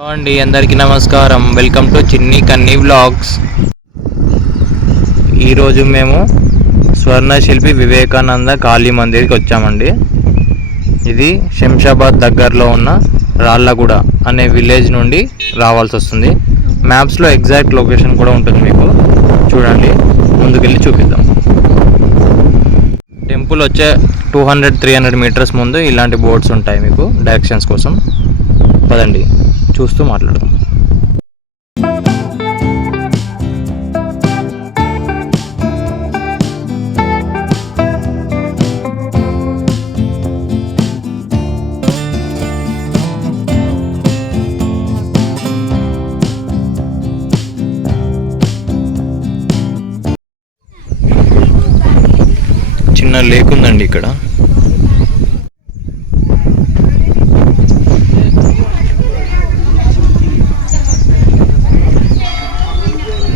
Hello అండి, అందరికీ నమస్కారం. వెల్కమ్ టు చిన్ని కన్నీ వ్లాగ్స్. ఈరోజు మేము స్వర్ణశిల్పి వివేకానంద కాళీ మందిర్కి వచ్చామండి. ఇది శంషాబాద్ దగ్గరలో ఉన్న రాళ్ళగూడ అనే విలేజ్ నుండి రావాల్సి వస్తుంది. మ్యాప్స్లో ఎగ్జాక్ట్ లొకేషన్ కూడా ఉంటుంది, మీకు చూడండి. ముందుకెళ్ళి చూపిద్దాం. టెంపుల్ వచ్చే 200-300 మీటర్స్ ముందు ఇలాంటి బోర్డ్స్ ఉంటాయి మీకు డైరెక్షన్స్ కోసం. పదండి, చూస్తూ మాట్లాడదాం. చిన్న లేక్ ఉందండి ఇక్కడ.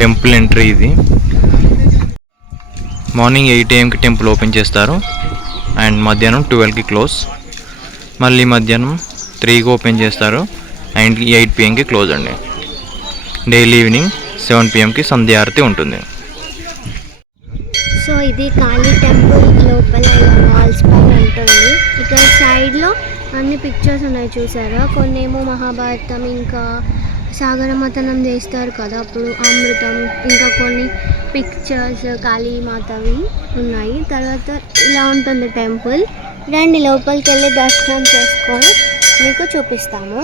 టెంపుల్ ఎంట్రీ ఇది. మార్నింగ్ 8 AM టెంపుల్ ఓపెన్ చేస్తారు అండ్ మధ్యాహ్నం 12కి క్లోజ్. మళ్ళీ మధ్యాహ్నం 3కి ఓపెన్ చేస్తారు అండ్ 8 PM క్లోజ్ అండి. డైలీ ఈవినింగ్ 7 PM సంధ్య ఆరతి ఉంటుంది. సో ఇది కాళీ టెంపుల్ లోపల వాల్స్ పైన ఉంటుంది. ఇక్కడ సైడ్లో అన్ని పిక్చర్స్ ఉన్నాయి, చూసారా? కొన్ని ఏమో మహాభారతం, ఇంకా సాగరమథనం చేస్తారు కదా అప్పుడు అమృతం, ఇంకా కొన్ని పిక్చర్స్ కాళీమాతవి ఉన్నాయి. తర్వాత ఇలా ఉంటుంది టెంపుల్. రండి లోపలికి వెళ్ళి దర్శనం చేసుకొని మీకు చూపిస్తాము.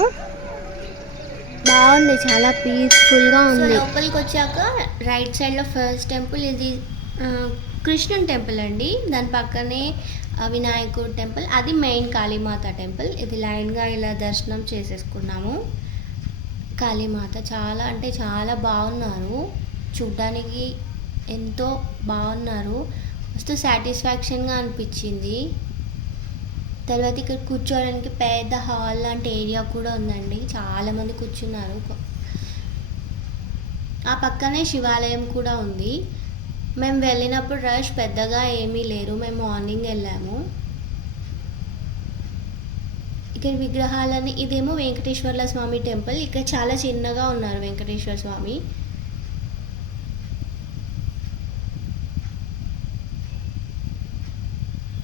బాగుంది, చాలా పీస్ఫుల్గా ఉంది. లోపలికి వచ్చాక రైట్ సైడ్లో ఫస్ట్ టెంపుల్ ఇది కృష్ణన్ టెంపుల్ అండి. దాని పక్కనే వినాయకుడు టెంపుల్, అది మెయిన్ కాళీమాత టెంపుల్. ఇది లైన్గా ఇలా దర్శనం చేసేసుకున్నాము. కాళీమాత చాలా అంటే చాలా బాగున్నారు, చూడ్డానికి ఎంతో బాగున్నారు. మస్తు సాటిస్ఫాక్షన్గా అనిపించింది. తర్వాత ఇక్కడ కూర్చోడానికి పెద్ద హాల్ లాంటి ఏరియా కూడా ఉందండి, చాలామంది కూర్చున్నారు. ఆ పక్కనే శివాలయం కూడా ఉంది. మేము వెళ్ళినప్పుడు రష్ పెద్దగా ఏమీ లేరు, మేము మార్నింగ్ వెళ్ళాము. ఇక్కడ విగ్రహాలని, ఇదేమో వెంకటేశ్వర్ల స్వామి టెంపుల్. ఇక్కడ చాలా చిన్నగా ఉన్నారు వెంకటేశ్వర స్వామి.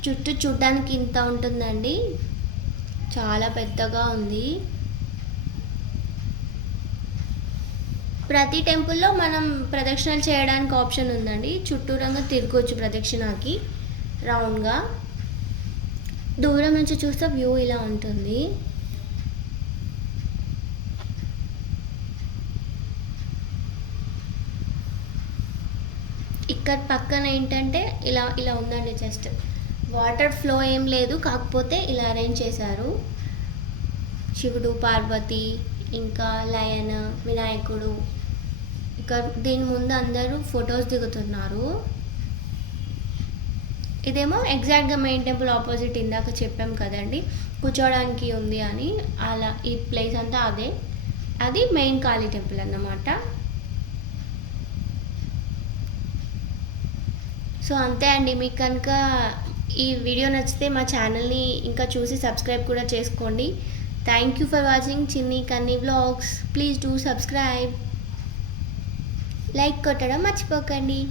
చుట్టూ చూడ్డానికి ఇంత ఉంటుందండి, చాలా పెద్దగా ఉంది. ప్రతి టెంపుల్లో మనం ప్రదక్షిణలు చేయడానికి ఆప్షన్ ఉందండి. చుట్టూరంగా తిరగవచ్చు ప్రదక్షిణకి రౌండ్గా. దూరం నుంచి చూస్తే వ్యూ ఇలా ఉంటుంది. ఇక్కడ పక్కన ఏంటంటే ఇలా ఇలా ఉందండి, జస్ట్ వాటర్ ఫ్లో ఏం లేదు, కాకపోతే ఇలా అరేంజ్ చేశారు. శివుడు, పార్వతి, ఇంకా లయన్, వినాయకుడు. ఇక్కడ దీని ముందు అందరూ ఫొటోస్ దిగుతున్నారు. ఇదేమో ఎగ్జాక్ట్గా మెయిన్ టెంపుల్ ఆపోజిట్, ఇందాక చెప్పాం కదండి కూర్చోడానికి ఉంది అని. అలా ఈ ప్లేస్ అంతా అదే, అది మెయిన్ కాళీ టెంపుల్ అన్నమాట. సో అంతే అండి. మీకు కనుక ఈ వీడియో నచ్చితే మా ఛానల్ని ఇంకా చూసి సబ్స్క్రైబ్ కూడా చేసుకోండి. థ్యాంక్ యూ ఫర్ వాచింగ్ చిన్ని కన్నీ vlogs. Please do subscribe. Like కొట్టడం మర్చిపోకండి.